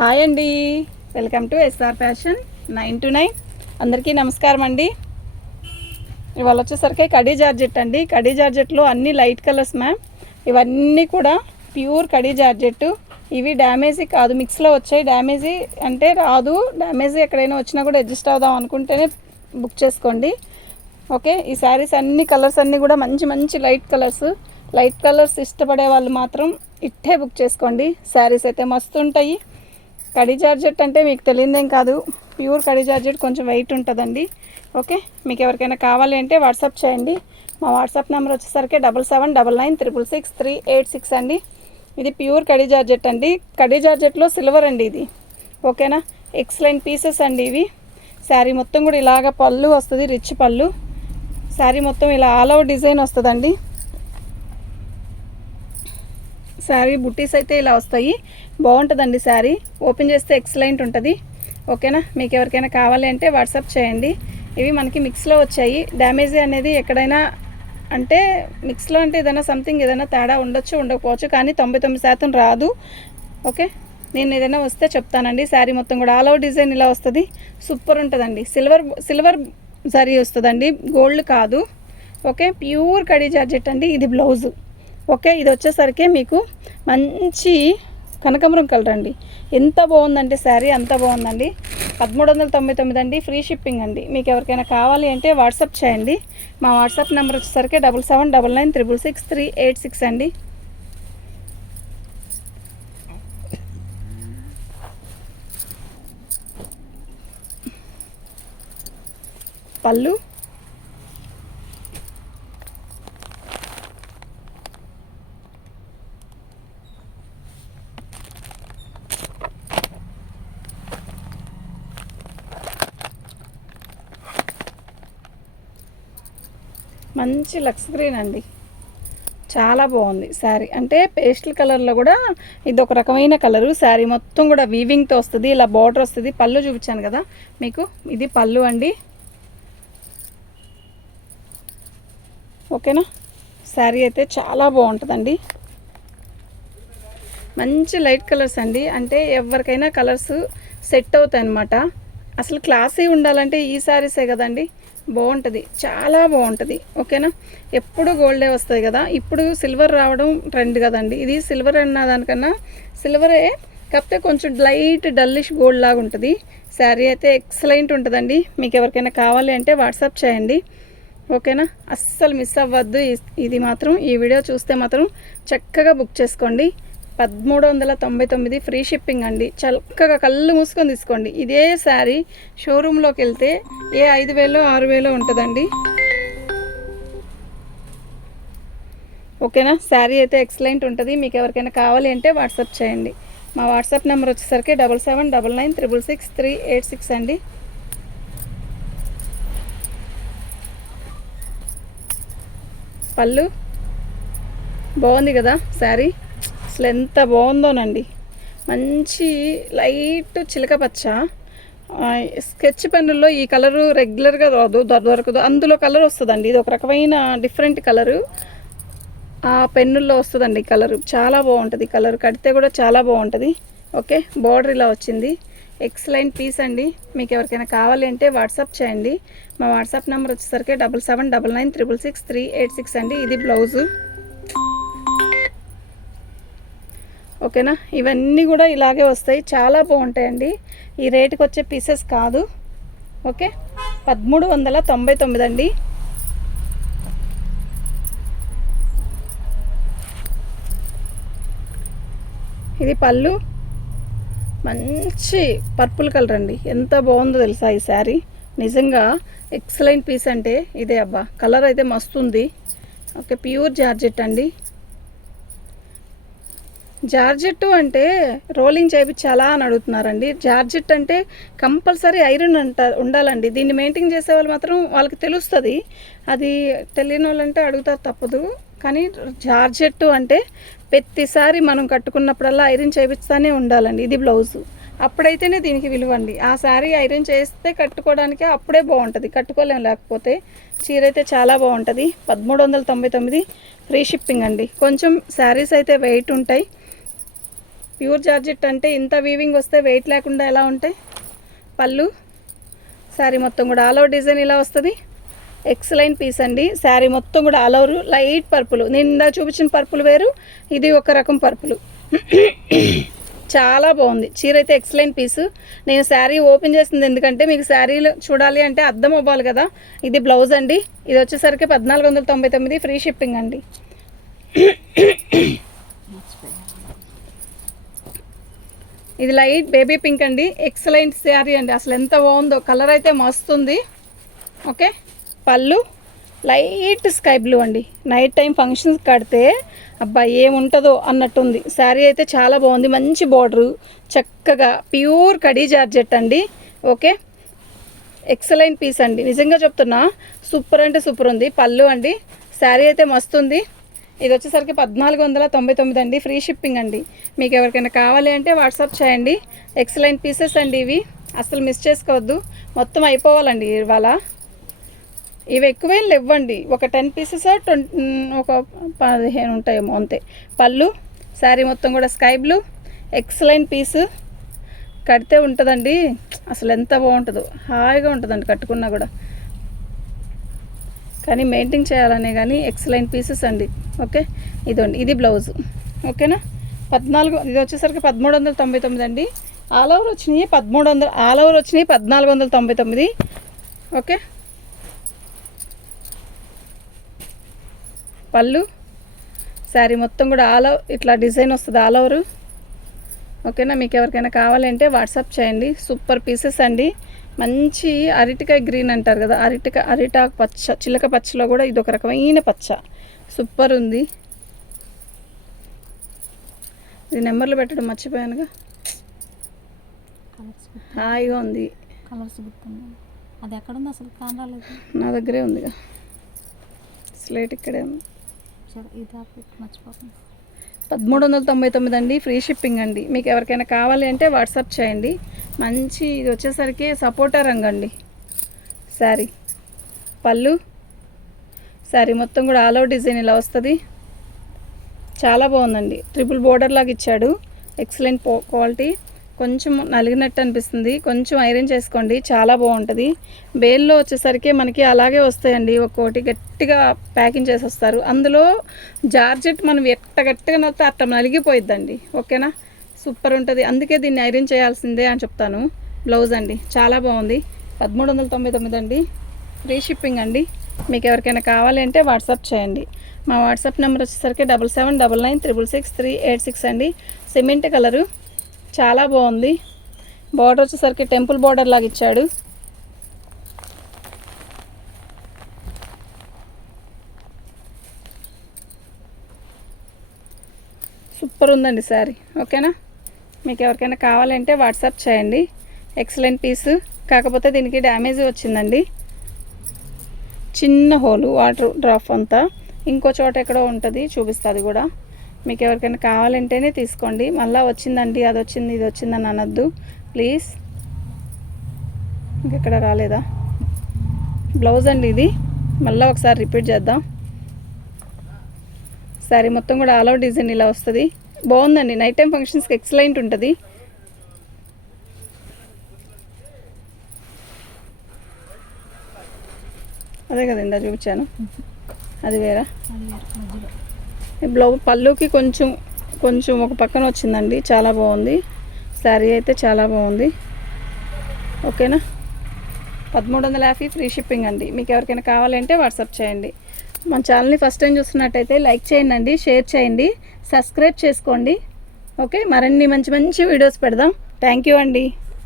Hi అండి, welcome to SR fashion 929. అందరికీ నమస్కారం అండి. ఇవాళ వచ్చేసరికి కడీ జార్జెట్ అండి. కడీ జార్జెట్లో అన్ని లైట్ కలర్స్ మ్యామ్. ఇవన్నీ కూడా ప్యూర్ కడీ జార్జెట్. ఇవి డ్యామేజీ కాదు, మిక్స్లో వచ్చాయి. డ్యామేజీ అంటే రాదు. డ్యామేజీ ఎక్కడైనా వచ్చినా కూడా అడ్జస్ట్ అవుదాం అనుకుంటేనే బుక్ చేసుకోండి. ఓకే, ఈ శారీస్ అన్ని కలర్స్ అన్నీ కూడా మంచి మంచి లైట్ కలర్స్ ఇష్టపడే వాళ్ళు మాత్రం ఇట్టే బుక్ చేసుకోండి. శారీస్ అయితే మస్తు ఉంటాయి. కడీ జార్జెట్ అంటే మీకు తెలియదేం కాదు, ప్యూర్ కడీ జార్జెట్ కొంచెం వెయిట్ ఉంటుందండి. ఓకే, మీకు ఎవరికైనా కావాలి అంటే వాట్సాప్ చేయండి. మా వాట్సాప్ నెంబర్ వచ్చేసరికి 7799666386 అండి. ఇది ప్యూర్ కడీ జార్జెట్ అండి. కడీ జార్జెట్లో సిల్వర్ అండి ఇది. ఓకేనా, ఎక్సలెంట్ పీసెస్ అండి ఇవి. శారీ మొత్తం కూడా ఇలాగ పళ్ళు వస్తుంది, రిచ్ పళ్ళు. శారీ మొత్తం ఇలా ఆల్ ఓవర్ డిజైన్ వస్తుందండి. శారీ బుట్టీస్ అయితే ఇలా వస్తాయి, బాగుంటుందండి. శారీ ఓపెన్ చేస్తే ఎక్సలెంట్ ఉంటుంది. ఓకేనా, మీకు ఎవరికైనా కావాలి అంటే వాట్సాప్ చేయండి. ఇవి మనకి మిక్స్లో వచ్చాయి. డ్యామేజీ అనేది ఎక్కడైనా అంటే మిక్స్లో అంటే ఏదైనా సంథింగ్ ఏదైనా తేడా ఉండొచ్చు, ఉండకపోవచ్చు, కానీ 99% రాదు. ఓకే, నేను ఏదైనా వస్తే చెప్తానండి. శారీ మొత్తం కూడా ఆల్ ఓవర్ డిజైన్ ఇలా వస్తుంది, సూపర్ ఉంటుందండి. సిల్వర్ జరీ వస్తుందండి, గోల్డ్ కాదు. ఓకే, ప్యూర్ కడీ జార్జెట్ అండి. ఇది బ్లౌజు. ఓకే, ఇది వచ్చేసరికి మీకు మంచి కనకాంబరం కలర్ అండి. ఎంత బాగుందంటే శారీ అంత బాగుందండి. 1399 అండి, ఫ్రీ షిప్పింగ్ అండి. మీకు ఎవరికైనా కావాలి అంటే వాట్సాప్ చేయండి. మా వాట్సాప్ నెంబర్ వచ్చేసరికి 7799966386 అండి. పళ్ళు మంచి లక్స్ గ్రీన్ అండి, చాలా బాగుంది శారీ. అంటే పేస్టల్ కలర్లో కూడా ఇది ఒక రకమైన కలరు. శారీ మొత్తం కూడా వీవింగ్తో వస్తుంది, ఇలా బార్డర్ వస్తుంది. పళ్ళు చూపించాను కదా మీకు, ఇది పళ్ళు అండి. ఓకేనా, శారీ అయితే చాలా బాగుంటుందండి. మంచి లైట్ కలర్స్ అండి, అంటే ఎవరికైనా కలర్స్ సెట్ అవుతాయి అన్నమాట. అసలు క్లాసీ ఉండాలంటే ఈ శారీసే కదండి, బాగుంటుంది, చాలా బాగుంటుంది. ఓకేనా, ఎప్పుడు గోల్డే వస్తుంది కదా, ఇప్పుడు సిల్వర్ రావడం ట్రెండ్ కదండి. ఇది సిల్వర్ అన్న దానికన్నా సిల్వరే, కాకపోతే కొంచెం లైట్ డల్లిష్ గోల్డ్ లాగా ఉంటుంది. శారీ అయితే ఎక్సలెంట్ ఉంటుందండి. మీకు ఎవరికైనా కావాలి అంటే వాట్సాప్ చేయండి. ఓకేనా, అస్సలు మిస్ అవ్వద్దు. ఇది మాత్రం ఈ వీడియో చూస్తే మాత్రం చక్కగా బుక్ చేసుకోండి. 1399 ఫ్రీ షిప్పింగ్ అండి. చక్కగా కళ్ళు మూసుకొని తీసుకోండి. ఇదే శారీ షోరూంలోకి వెళ్తే 5000 6000 ఉంటుందండి. ఓకేనా, శారీ అయితే ఎక్సలెంట్ ఉంటుంది. మీకు ఎవరికైనా కావాలి అంటే వాట్సాప్ చేయండి. మా వాట్సాప్ నెంబర్ వచ్చేసరికి 7799666386 అండి. పళ్ళు బాగుంది కదా శారీ, అసలు ఎంత బాగుందోనండి. మంచి లైట్ చిలక పచ్చ. స్కెచ్ పెన్నుల్లో ఈ కలరు రెగ్యులర్గా దొరకదు, అందులో కలర్ వస్తుందండి. ఇది ఒక రకమైన డిఫరెంట్ కలరు, ఆ పెన్నుల్లో వస్తుందండి కలరు. చాలా బాగుంటుంది, కలర్ కడితే కూడా చాలా బాగుంటుంది. ఓకే, బార్డర్ ఇలా వచ్చింది, ఎక్సలెంట్ పీస్ అండి. మీకు ఎవరికైనా కావాలి అంటే వాట్సాప్ చేయండి. మా వాట్సాప్ నెంబర్ వచ్చేసరికి 7799666386 అండి. ఇది బ్లౌజు. ఓకేనా, ఇవన్నీ కూడా ఇలాగే వస్తాయి, చాలా బాగుంటాయండి. ఈ రేటుకి వచ్చే పీసెస్ కాదు. ఓకే, 1399 అండి. ఇది పళ్ళు, మంచి పర్పుల్ కలర్ అండి. ఎంత బాగుందో తెలుసా ఈ శారీ, నిజంగా ఎక్సలెంట్ పీస్ అంటే ఇదే అబ్బా. కలర్ అయితే మస్తు ఉంది. ఓకే, ప్యూర్ జార్జెట్ అండి. జార్జెట్ అంటే రోలింగ్ చేయించాలా అని అడుగుతున్నారండి. జార్జెట్ అంటే కంపల్సరీ ఐరన్ ఉండాలండి. దీన్ని మెయింటైన్ చేసే వాళ్ళు మాత్రం వాళ్ళకి తెలుస్తుంది. అది తెలియని వాళ్ళంటే అడుగుతారు, తప్పదు. కానీ జార్జెట్ అంటే ప్రతిసారి మనం కట్టుకున్నప్పుడల్లా ఐరన్ చేయిస్తూనే ఉండాలండి. ఇది బ్లౌజు, అప్పుడైతేనే దీనికి విలువ అండి. ఆ శారీ ఐరన్ చేస్తే కట్టుకోవడానికి అప్పుడే బాగుంటుంది, కట్టుకోలేము లేకపోతే. చీర అయితే చాలా బాగుంటుంది. 1399 ఫ్రీ షిప్పింగ్ అండి. కొంచెం శారీస్ అయితే వెయిట్ ఉంటాయి, ప్యూర్ జార్జెట్ అంటే ఇంత వీవింగ్ వస్తే వెయిట్ లేకుండా ఎలా ఉంటాయి. పళ్ళు శారీ మొత్తం కూడా ఆల్ ఓవర్ డిజైన్ ఇలా వస్తుంది. ఎక్సలెంట్ పీస్ అండి. శారీ మొత్తం కూడా ఆల్ ఓవర్ లైట్ పర్పుల్, నిండా చూపించిన పర్పుల్ వేరు, ఇది ఒక రకం పర్పుల్. చాలా బాగుంది చీర అయితే. ఎక్సలెంట్ పీసు. నేను శారీ ఓపెన్ చేసింది ఎందుకంటే మీకు శారీలు చూడాలి అంటే అర్థం అవ్వాలి కదా. ఇది బ్లౌజ్ అండి. ఇది వచ్చేసరికి 1499 ఫ్రీ షిప్పింగ్ అండి. ఇది లైట్ బేబీ పింక్ అండి. ఎక్సలెంట్ శారీ అండి. అసలు ఎంత బాగుందో, కలర్ అయితే మస్తుంది. ఓకే, పళ్ళు లైట్ స్కై బ్లూ అండి. నైట్ టైం ఫంక్షన్స్ కడితే అబ్బా ఏముంటుందో అన్నట్టుంది. శారీ అయితే చాలా బాగుంది. మంచి బార్డరు, చక్కగా ప్యూర్ కడీ జార్జెట్ అండి. ఓకే, ఎక్సలెంట్ పీస్ అండి. నిజంగా చెప్తున్నా, సూపర్ అంటే సూపర్ ఉంది. పళ్ళు అండి. శారీ అయితే మస్తుంది. ఇది వచ్చేసరికి 1499 అండి. ఫ్రీ షిప్పింగ్ అండి. మీకు ఎవరికైనా కావాలి అంటే వాట్సాప్ చేయండి. ఎక్సలెంట్ పీసెస్ అండి ఇవి, అసలు మిస్ చేసుకోవద్దు. మొత్తం అయిపోవాలండి ఇవాళ. ఇవి ఎక్కువేం లేవ్వండి, ఒక 10 పీసెస్ ఒక 15 ఉంటాయేమో అంతే. పళ్ళు శారీ మొత్తం కూడా స్కై బ్లూ. ఎక్సలెంట్ పీసు. కడితే ఉంటుందండి అసలు ఎంత బాగుంటుందో, హాయిగా ఉంటుందండి కట్టుకున్నా కూడా. కానీ మెయింటైన్ చేయాలనే కానీ ఎక్సలెంట్ పీసెస్ అండి. ఓకే, ఇదండి, ఇది బ్లౌజ్. ఓకేనా. ఇది వచ్చేసరికి 1399 అండి. ఆల్ ఓవర్ వచ్చినాయి 1300, ఆల్ ఓవర్ వచ్చినాయి 1499. ఓకే, పళ్ళు శారీ మొత్తం కూడా ఇట్లా డిజైన్ వస్తుంది ఆల్ ఓవర్. ఓకేనా. మీకు ఎవరికైనా కావాలంటే వాట్సాప్ చేయండి. సూపర్ పీసెస్ అండి. మంచి అరటికాయ గ్రీన్ అంటారు కదా, అరిటాకు పచ్చ, చిలక పచ్చలో కూడా ఇది ఒక రకమైన పచ్చ. సూపర్ ఉంది. ఇది నెంబర్లు పెట్టడం మర్చిపోయానుగా. హాయిగా ఉంది. కలర్స్ గుర్తుంది. అది ఎక్కడ ఉంది అసలు కానరాలేదు. నా దగ్గరే ఉందిగా, స్లేట్ ఇక్కడే ఉంది. మర్చిపోతుంది. 1399 అండి. ఫ్రీ షిప్పింగ్ అండి. మీకు ఎవరికైనా కావాలి అంటే వాట్సాప్ చేయండి. మంచి ఇది వచ్చేసరికి సపోటా రంగు అండి శారీ. పళ్ళు శారీ మొత్తం కూడా ఆల్ ఓవర్ డిజైన్ ఇలా వస్తుంది. చాలా బాగుందండి. ట్రిపుల్ బోర్డర్ లాగా ఇచ్చాడు. Excellent quality. కొంచెం నలిగినట్టు అనిపిస్తుంది, కొంచెం ఐరన్ చేసుకోండి, చాలా బాగుంటుంది. బేల్లో వచ్చేసరికి మనకి అలాగే వస్తాయండి. ఒక్కోటి గట్టిగా ప్యాకింగ్ చేసి వస్తారు. అందులో జార్జెట్ మనం గట్టిగా నలితే అట్లా నలిగిపోయిద్దండి. ఓకేనా, సూపర్ ఉంటుంది. అందుకే దీన్ని ఐరన్ చేయాల్సిందే అని చెప్తాను. బ్లౌజ్ అండి చాలా బాగుంది. 1399 అండి. ఫ్రీ షిప్పింగ్ అండి. మీకు ఎవరికైనా కావాలి అంటే వాట్సాప్ చేయండి. మా వాట్సాప్ నెంబర్ వచ్చేసరికి 7799666386 అండి. సిమెంట్ కలరు, చాలా బాగుంది. బార్డర్ వచ్చేసరికి టెంపుల్ బార్డర్ లాగా ఇచ్చాడు. సూపర్ ఉందండి శారీ. ఓకేనా. మీకు ఎవరికైనా కావాలంటే వాట్సాప్ చేయండి. Excellent piece. కాకపోతే దీనికి డ్యామేజ్ వచ్చిందండి, చిన్న హోలు, వాటర్ డ్రాప్ అంతా. ఇంకో చోట ఎక్కడో ఉంటుంది, చూపిస్తుంది కూడా. మీకు ఎవరికైనా కావాలంటేనే తీసుకోండి. మళ్ళీ వచ్చిందండి, అది వచ్చింది, ఇది వచ్చిందని అనొద్దు ప్లీజ్. ఇంకెక్కడ రాలేదా. బ్లౌజ్ అండి ఇది. మళ్ళీ ఒకసారి రిపీట్ చేద్దాం. శారీ మొత్తం కూడా ఆల్ ఓవర్ డిజైన్ ఇలా వస్తుంది. బాగుందండి. నైట్ టైం ఫంక్షన్స్కి ఎక్సలెంట్ ఉంటుంది. అదే కదా ఇందా చూపించాను, అది వేరా. బ్లౌజ్ పళ్ళుకి కొంచెం ఒక పక్కన వచ్చిందండి. చాలా బాగుంది శారీ అయితే, చాలా బాగుంది. ఓకేనా. 1350 ఫ్రీ షిప్పింగ్ అండి. మీకు ఎవరికైనా కావాలంటే వాట్సాప్ చేయండి. మన ఛానల్ని ఫస్ట్ టైం చూస్తున్నట్టయితే లైక్ చేయండి, షేర్ చేయండి, సబ్స్క్రైబ్ చేసుకోండి. ఓకే, మరిన్ని మంచి మంచి వీడియోస్ పెడదాం. థ్యాంక్ యూ అండి.